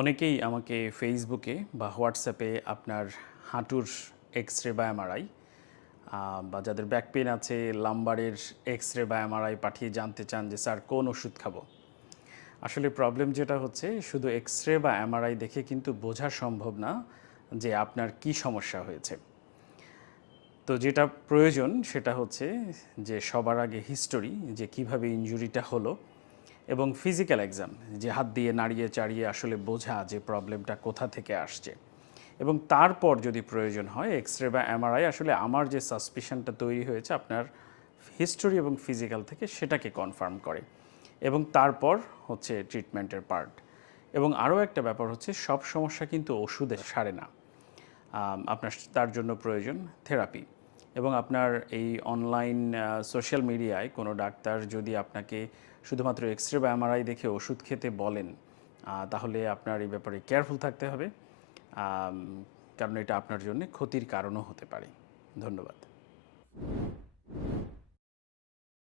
অনেকেই আমাকে ফেসবুকে বা হোয়াটসঅ্যাপে আপনার হাঁটুর এক্স রে বা এমআরআই বা যাদের ব্যাক পেন আছে লাম্বারের এক্স রে বা এমআরআই পাঠিয়ে জানতে চান যে, স্যার, কোন ওষুধ খাব? আসলে প্রবলেম যেটা হচ্ছে, শুধু এক্স রে বা এমআরআই দেখে কিন্তু বোঝা সম্ভব না যে, আপনার কি সমস্যা হয়েছে। তো যেটা প্রয়োজন সেটা হচ্ছে যে, সবার আগে হিস্টোরি যে, কীভাবে ইনজুরিটা হলো এবং ফিজিক্যাল এক্সাম যে হাত দিয়ে নাড়িয়ে চাড়িয়ে আসলে বোঝা যে প্রবলেমটা কোথা থেকে আসছে। এবং তারপর যদি প্রয়োজন হয় এক্স রে বা এমআরআই আসলে আমার যে সাসপিশনটা তৈরি হয়েছে, আপনার হিস্টোরি এবং ফিজিক্যাল থেকে সেটাকে কনফার্ম করে। এবং তারপর হচ্ছে ট্রিটমেন্টের পার্ট এবং আরও একটা ব্যাপার হচ্ছে, সব সমস্যা কিন্তু ওষুধে সারে না। আপনার, তার জন্য প্রয়োজন থেরাপি এবং আপনার এই অনলাইন সোশ্যাল মিডিয়ায় কোনো ডাক্তার যদি আপনাকে শুধুমাত্র এক্স রে বা এমআরআই দেখে ওষুধ খেতে বলেন তাহলে আপনার এই ব্যাপারে কেয়ারফুল থাকতে হবে। কারণ এটা আপনার জন্য ক্ষতির কারণও হতে পারে। ধন্যবাদ।